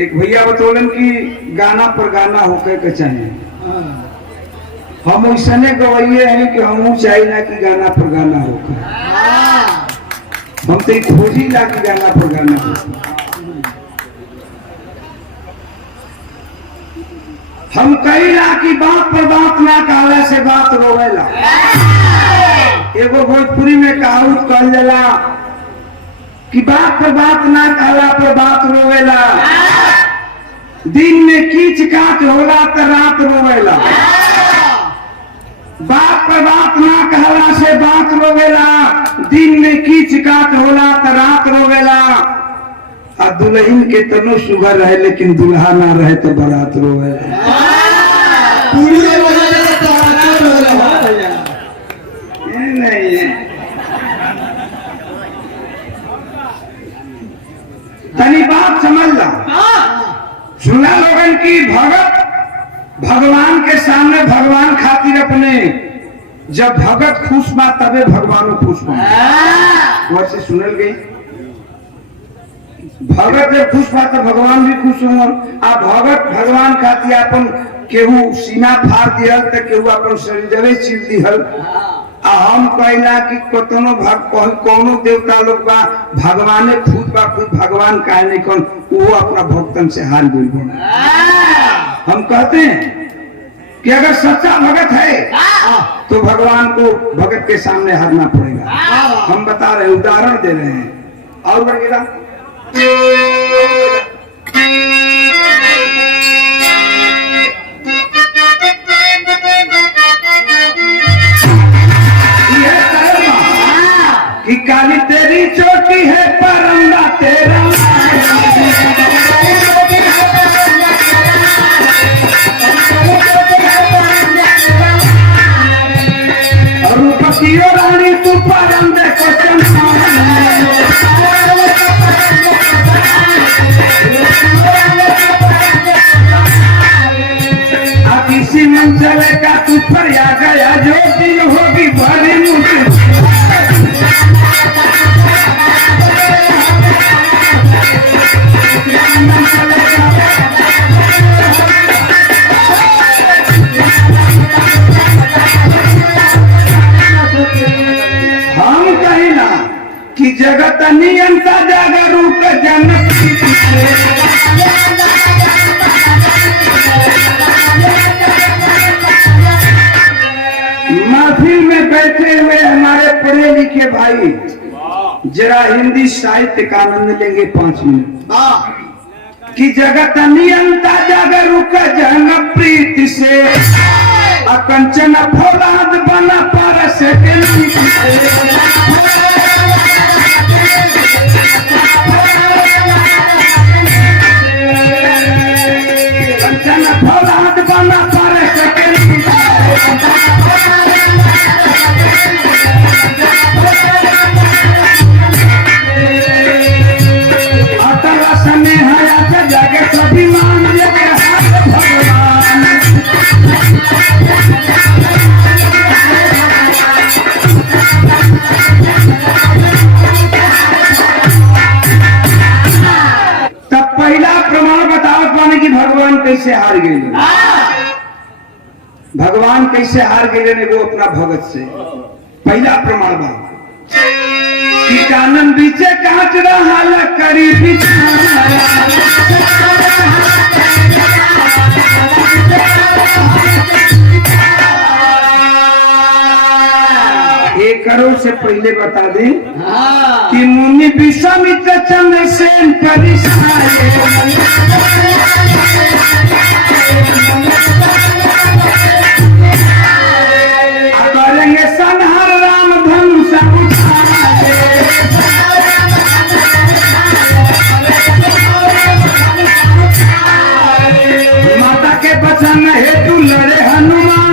एक भैया बतौलन कि गाना पर गाना होकर के चाहिए। हम ऐसने गवैये हैं कि हम चाहिए ना कि गाना पर गाना होकर, हम तो खोजी ला कि गाना पर गाना होकर। हम कहीला कि बात पर बात ना कहला से बात रोवेला। एगो भोजपुरी में कहावत कहल जाला कि बात पर बात ना कहला पर बात रोवेला, दिन में कीच काच होला तो रात रोवेला। बात पर बात ना कहला से बात रोवेला, दिन में कीच काच होला तो रात रोवेला। आ दुल्हन के तनो सुगर रहे लेकिन दुल्हा ना रहे तो बारात रोवेला। नहीं है तनी बात समझ ला। सुना लोगन की भगत भगवान के सामने भगवान खातिर अपने जब भगत खुश बा तबे भगवान खुश बा। वैसे सुनल गई भगत जब खुश बा तो भगवान भी खुश होंगे। आ भगत भगवान खातिर अपन केहू सीना फाड़ दिहल तो केहू अपन शरीर चीर दिहल। आ हम कहला कि कतनो कोनो देवता लोग बा भगवाने खुद बा, खुद भगवान काहे नहीं कौन वो अपना भक्तन से हार गई। हम कहते हैं कि अगर सच्चा भगत है तो भगवान को भगत के सामने हारना पड़ेगा। हम बता रहे उदाहरण दे रहे हैं। और बढ़ेगा कि काली तेरी चोटी है परंदा तेरा, और रूपतियों रानी तू परंदे को अब इसी मंचल का तू पर आ गया जो दिन होगी बड़ी मुश्किल। हम कहिला कि जगत नियंता जागरूक जनक महफिल में बैठे हुए हमारे पढ़े लिखे भाई जरा हिंदी साहित्य का आनंद लेंगे 5 मिनट। कि जगत नियंता जागरूक जन प्रीति से अकंचन फौलाद बना पर से कंचन फौलाद बना पर से जाके सभी मान भगवान। तब पहला प्रमाण बताओ पाने की भगवान कैसे हार गए। भगवान कैसे हार गए ने वो अपना भगत से। पहला प्रमाण बात कि कानन बीचे कांच रहा करी एक करोड़ से पहले बता दें कि मुनि विश्वामित्र चंद्रसेन करेंगे संहार राम धनुष माता के बचन हेतु लड़े हनुमान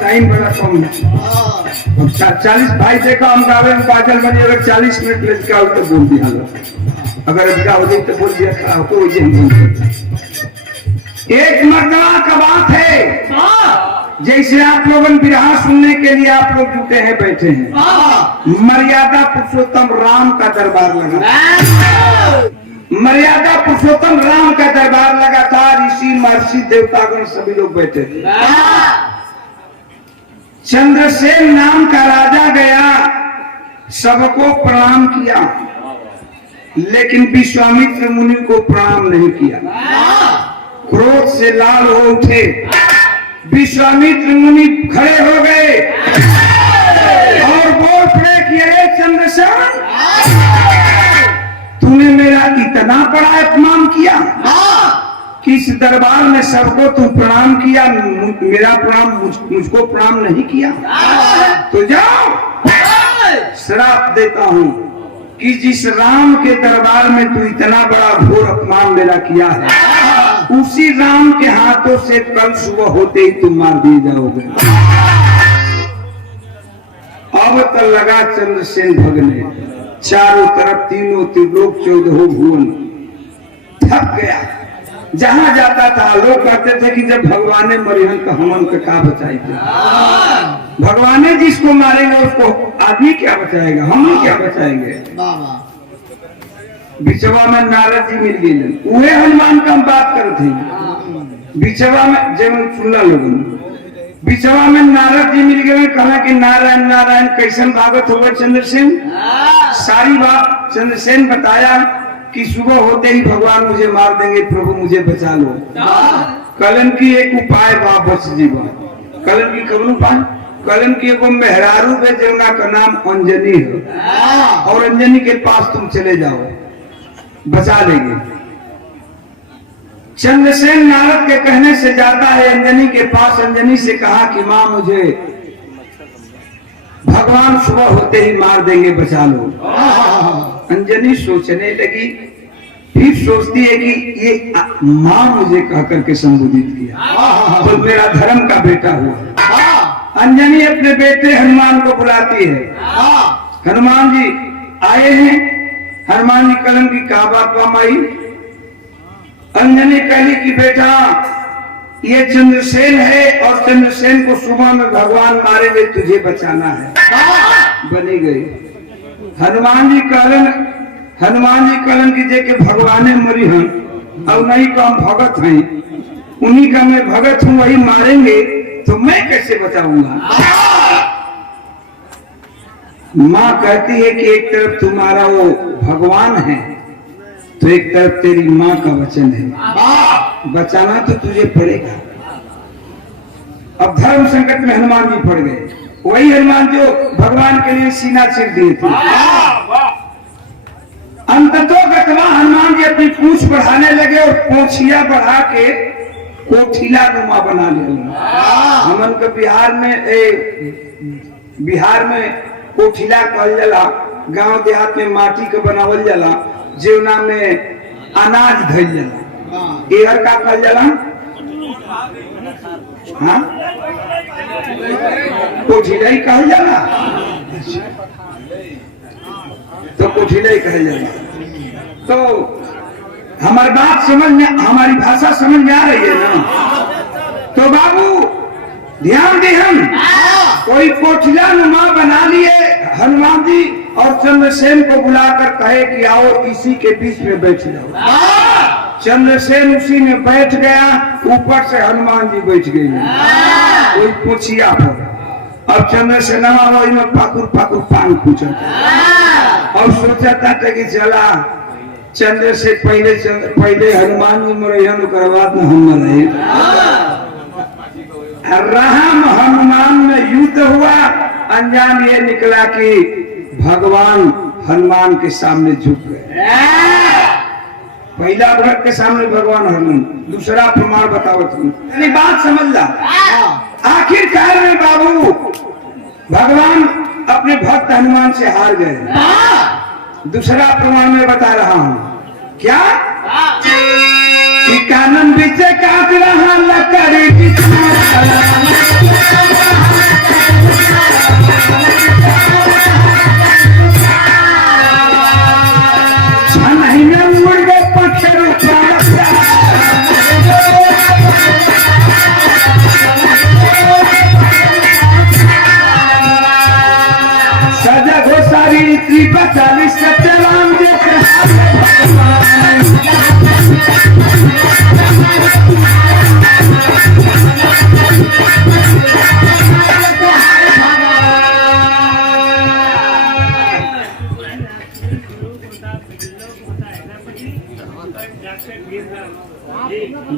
टाइम बड़ा कम है। 40 भाई देखा हम गावे में पागल बने। अगर 40 मिनट लटका हो तो बोल दिया, अगर लटका हो जाए तो बोल दिया खड़ा हो। एक मर्तबा का बात है, जैसे आप लोगन बिरहा सुनने के लिए आप लोग जुटे हैं, बैठे हैं। मर्यादा पुरुषोत्तम राम का दरबार लगा, मर्यादा पुरुषोत्तम राम का दरबार लगा था। ऋषि महर्षि देवतागण सभी लोग बैठे थे। चंद्रसेन नाम का राजा गया, सबको प्रणाम किया, लेकिन विश्वामित्र मुनि को प्रणाम नहीं किया। क्रोध से लाल हो उठे, विश्वामित्र मुनि खड़े हो गए और बोल पड़े कि अरे चंद्रसेन, तूने मेरा इतना बड़ा अपमान किया कि इस दरबार में सबको तू प्रणाम किया, मेरा प्रणाम मुझको प्रणाम नहीं किया। तो जाओ, श्राप देता हूं कि जिस राम के दरबार में तू इतना बड़ा घोर अपमान मेरा किया है, उसी राम के हाथों से कल सुबह होते ही तुम मार दिए जाओगे। अब तो लगा चंद्रसेन भगने, चारों तरफ तीनों त्रिलोक चौदहों भुवन, थक गया। जहां जाता था लोग कहते थे कि जब भगवाने मरिहन तो हमन का क्या बचाएगा, भगवाने जिसको मारेंगे उसको आदमी क्या बचाएगा, हम क्या बचाएंगे। बिचवा में नारद जी मिल गए, उहे हनुमान का हम बात करते हैं। बिचवा में जब सुनना लोगों, बिचवा में नारद जी मिल गए, कहा कि नारायण नारायण कैसन भागत होगा चंद्रसेन। सारी बात चंद्रसेन बताया कि सुबह होते ही भगवान मुझे मार देंगे, प्रभु मुझे बचा लो। कलन की एक उपाय बा बच जीवा। कलन की कौन उपाय? कलन की एगो मेहरारू है जमुना का नाम अंजनी है, और अंजनी के पास तुम चले जाओ, बचा लेंगे। चंद्रसेन नारद के कहने से जाता है अंजनी के पास। अंजनी से कहा कि माँ मुझे भगवान सुबह होते ही मार देंगे, बचा लो। अंजनी सोचने लगी, फिर सोचती है कि ये माँ मुझे कह करके संबोधित किया तो मेरा धर्म का बेटा हुआ। अंजनी अपने बेटे हनुमान को बुलाती है। हनुमान जी आए हैं। हनुमान जी कलम की कहा बात माई। अंजनी कहली कि बेटा ये चंद्रसेन है, और चंद्रसेन को सुबह में भगवान मारेंगे, तुझे बचाना है। बनी गई। हनुमान जी कहलन की जे के भगवाने मरी हैं, और नहीं को हम भगत हैं, उन्हीं का मैं भगत हूं, वही मारेंगे तो मैं कैसे बचाऊंगा। माँ कहती है कि एक तरफ तुम्हारा वो भगवान है, तो एक तरफ तेरी माँ का वचन है, बचाना तो तुझे पड़ेगा। अब धर्म संकट में हनुमान जी पड़ गए, वही हनुमान जो भगवान के लिए सीना चीर दिए थे। अंततोगत्वा हनुमान जी अपनी पूंछ बढ़ाने लगे और पूंछिया बढ़ा के कोठिला नुमा बना लिया। हमन के बिहार में कोठिला कहल जाला, गांव देहात में माटी के बनावल जाला, जेवना में अनाज धइल जाला। एहर का कहल जाला? हाँ, कोठिला ही कहल जाला। तो कोठिला ही कहल जाला। तो हमारी बात समझ में, हमारी भाषा समझ में आ रही है ना? तो बाबू ध्यान दे, हम कोई कोठिला नुमा बना लिए हनुमान जी, और चंद्रसेन को बुलाकर कहे कि आओ इसी के बीच में बैठ जाओ। चंद्रसेन उसी में बैठ गया, ऊपर से हनुमान जी बैठ गए कोई पूछिया पर। अब चंद्रसेन में पाकुर पाकुर पान पूछा और सोचा था कि चला चंद्र से पहले हनुमान जी मरे, बाद में हम मरे। राम हनुमान में युद्ध हुआ, अंजाम ये निकला कि भगवान हनुमान के सामने झुक गए। पहला भक्त के सामने भगवान हनुमान, दूसरा प्रमाण बताओ तुम, यानी बात समझ ला। आखिरकार में बाबू भगवान अपने भक्त हनुमान से हार गए। दूसरा प्रमाण में बता रहा हूं, क्या कि कानन बीच काट रहा लकड़ी छनहिया मुर्गे पक्षर की बचाली सत्यवान जैसे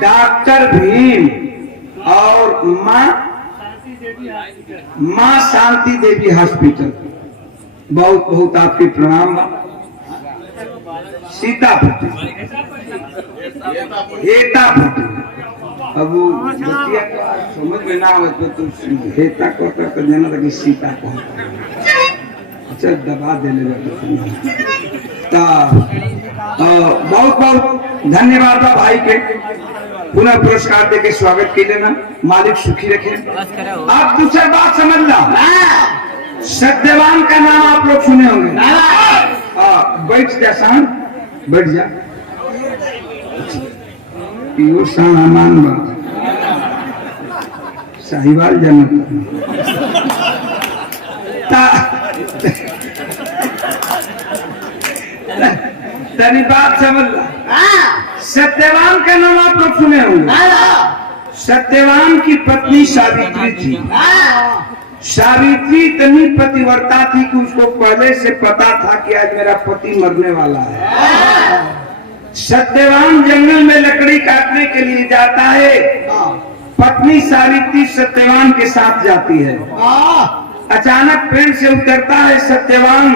डॉक्टर भीम और माँ शांति देवी हॉस्पिटल, बहुत बहुत आपके प्रणाम। सीतापुर अब वो बतिया को समझ में ना आवे तो हेता को कर देना लगी सीता को अच्छा दबा देने लगे। बहुत बहुत धन्यवाद भाई के पुनः पुरस्कार दे के स्वागत के लेना, मालिक सुखी रखे। आप दूसरी बात समझना, सत्यवान का नाम आप लोग सुने होंगे। बैठ जा शान, बैठ जा। यो सामान बात साहिवाल जनता तनी बात समझ ला। सत्यवान का नाम आप लोग सुने होंगे। सत्यवान की पत्नी सावित्री थी। सावित्री इतनी पतिव्रता थी कि उसको पहले से पता था कि आज मेरा पति मरने वाला है। सत्यवान जंगल में लकड़ी काटने के लिए जाता है, पत्नी सावित्री सत्यवान के साथ जाती है। अचानक पेड़ से उतरता है सत्यवान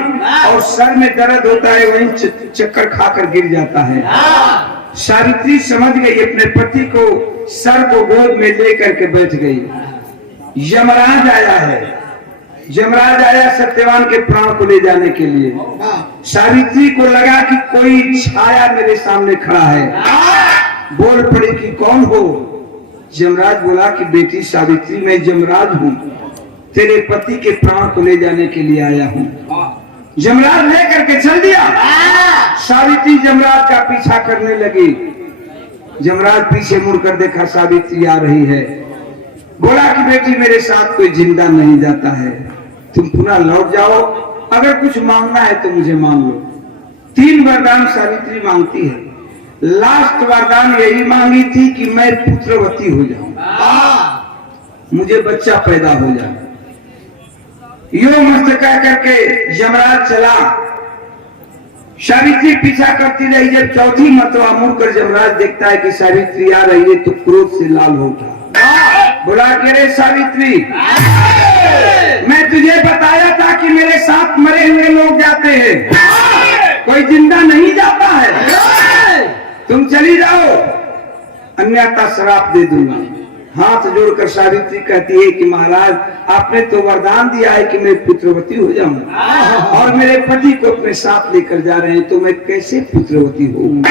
और सर में दर्द होता है, वहीं चक्कर खाकर गिर जाता है। सावित्री समझ गई, अपने पति को सर को गोद में लेकर के बैठ गई। यमराज आया है, यमराज आया सत्यवान के प्राण को ले जाने के लिए। सावित्री को लगा कि कोई छाया मेरे सामने खड़ा है, बोल पड़ी कि कौन हो। यमराज बोला कि बेटी सावित्री, मैं यमराज हूँ, तेरे पति के प्राण को ले जाने के लिए आया हूँ। यमराज लेकर के चल दिया। सावित्री यमराज का पीछा करने लगी। यमराज पीछे मुड़कर देखा सावित्री आ रही है, बोला कि बेटी मेरे साथ कोई जिंदा नहीं जाता है, तुम पुनः लौट जाओ, अगर कुछ मांगना है तो मुझे मांग लो। 3 वरदान सावित्री मांगती है। लास्ट वरदान यही मांगी थी कि मैं पुत्रवती हो जाऊं, मुझे बच्चा पैदा हो जाए। यो मस्त कह करके यमराज चला। सावित्री पीछा करती रही। जब चौथी मरतबा मुड़कर यमराज देखता है कि सावित्री आ रही है तो क्रोध से लाल हो उठा। बोला कि रे सावित्री, मैं तुझे बताया था कि मेरे साथ मरे हुए लोग जाते हैं, कोई जिंदा नहीं जाता है, तुम चली जाओ अन्यथा श्राप दे दूंगा। हाथ जोड़कर सावित्री कहती है कि महाराज, आपने तो वरदान दिया है कि मैं पुत्रवती हो जाऊं और मेरे पति को अपने साथ लेकर जा रहे हैं, तो मैं कैसे पुत्रवती होऊंगा।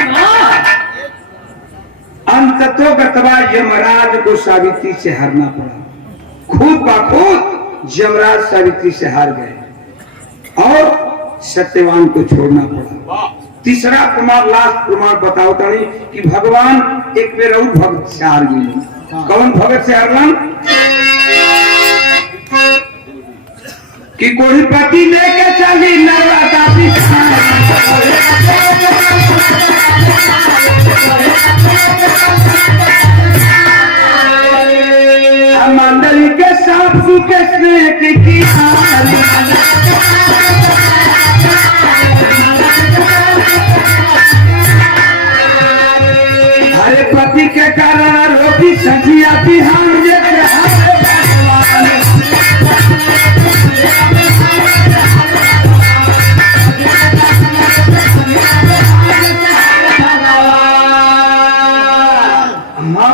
अंततोगत्वा यमराज को सावित्री से हारना पड़ा। खुद बखुद यमराज सावित्री से हार गए और सत्यवान को छोड़ना पड़ा। तीसरा प्रमाण, लास्ट प्रमाण बताओ तनी कि भगवान एक बेर और भक्त से हार गए। कौन भगत से हारलन? कि कोई पति लेके चली नर्मदा मंडली के साथ के स्नेह की हरे पति के कारण रोटी सब्जियां बिहान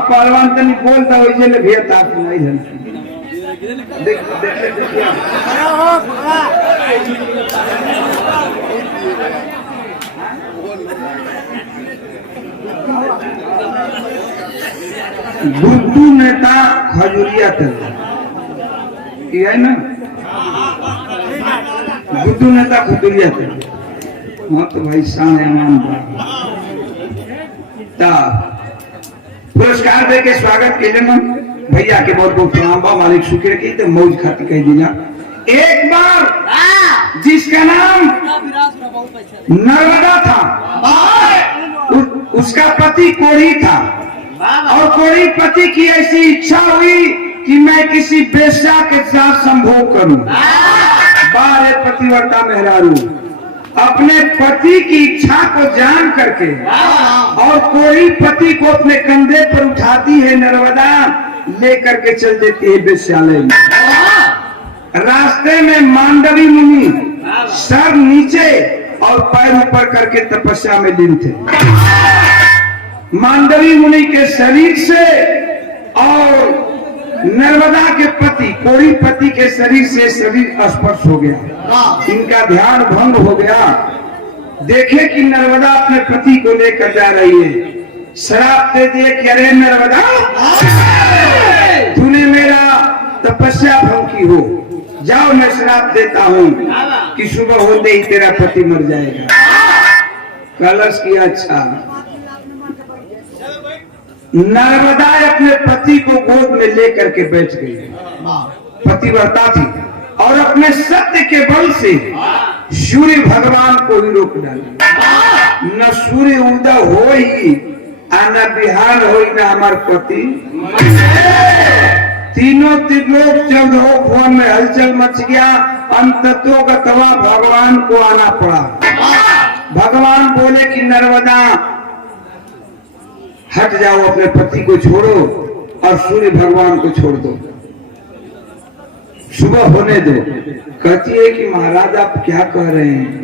पहलवान तनी बोलता वैसे ले भैया ताप नहीं है। देख बुद्धू नेता खजुरिया थे, है ना, बुद्धू नेता खजुरिया थे। वहाँ तो भाई शान पुरस्कार दे के स्वागत के लिए भैया के बहुत बहुत प्रणाम बा। मालिक सुखी रखी तो मौज खाती कह दिया। एक बार जिसका नाम नर्मदा था, उसका पति कोढ़ी था, और कोढ़ी पति की ऐसी इच्छा हुई कि मैं किसी बेश्या के साथ संभोग करूं। बारे पतिव्रता मेहरारू अपने पति की इच्छा को जान करके और कोढ़ी पति को अपने कंधे पर उठाती है, नर्मदा लेकर के चल देती है वेश्यालय में। रास्ते में मांडवी मुनि सर नीचे और पैर ऊपर करके तपस्या में लीन थे। मांडवी मुनि के शरीर से और नर्मदा के पति कोढ़ी पति के शरीर से शरीर स्पर्श हो गया। इनका ध्यान भंग हो गया। देखे कि नर्मदा अपने पति को लेकर जा रही है। शराब दे दिए कि अरे नर्मदा, तूने मेरा तपस्या भंग की हो, जाओ मैं श्राप देता हूँ कि सुबह होते ही तेरा पति मर जाएगा। कलश किया। अच्छा, नर्मदा अपने पति को गोद में लेकर के बैठ गई। पतिव्रता थी और अपने सत्य के बल से सूर्य भगवान को ही रोक डाला। न सूर्य उदय हो ही न बिहार हो न हमार पति। तीनों त्रिलोक चौदह भुवन में हलचल मच गया। अंततो गतवा भगवान को आना पड़ा। भगवान बोले कि नर्मदा हट जाओ, अपने पति को छोड़ो और सूर्य भगवान को छोड़ दो, सुबह होने दो। कहती है कि महाराज आप क्या कह रहे हैं,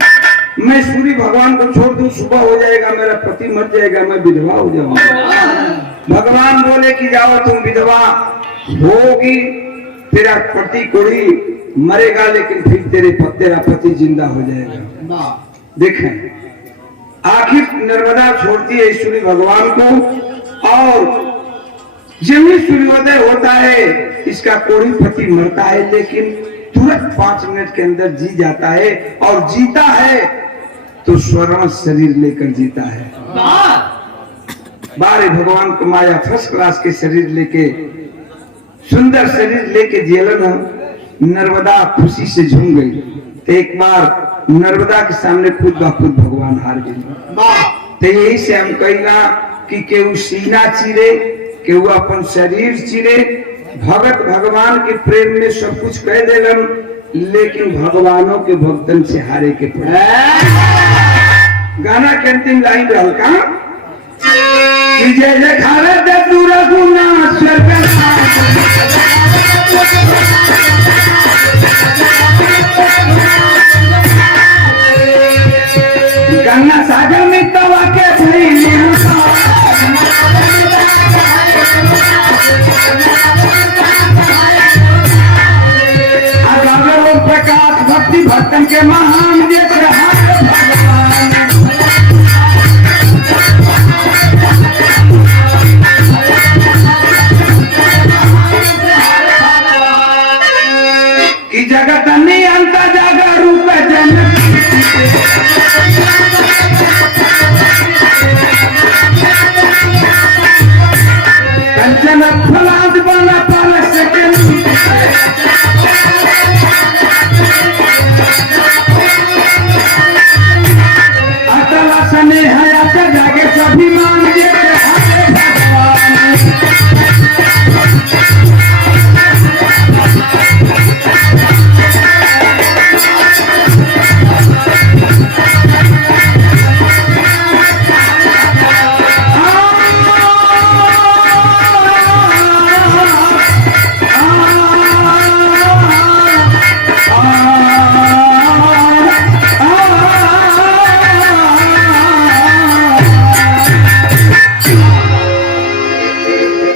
मैं सूर्य भगवान को छोड़ दूं, सुबह हो जाएगा, मेरा पति मर जाएगा, मैं विधवा हो जाऊंगा। भगवान बोले कि जाओ, तुम विधवा होगी, तेरा पति कोढ़ी मरेगा, लेकिन फिर तेरा पति जिंदा हो जाएगा। देखें, आखिर नर्मदा छोड़ती है सूर्य भगवान को और जब ही सूर्योदय होता है इसका कोढ़ी पति मरता है, लेकिन तुरंत 5 मिनट के अंदर जी जाता है और जीता है तो स्वर्ण शरीर लेकर जीता है। बारे भगवान को माया फर्स्ट क्लास के शरीर लेके, सुंदर शरीर लेके जेलन। नर्मदा खुशी से झूम गई। तो एक बार नर्मदा के सामने खुद ब खुद भगवान हार गए। तो यही से हम कहिला कि केहू सीना चिरे, केहू अपन शरीर चिरे। भगत भगवान के प्रेम में सब कुछ कह देलन, लेकिन भगवानों के भक्तन से हारे के पड़े। गाना के अंतिम लाइन रहल का कि जय जयकारे दे तू रघुनाथ गंगा सागर में तवा के प्रकाश भक्ति भक्तन के महान देख रहा कि जगत नियंता जागा रूप जन कंचन फलाद बना पाल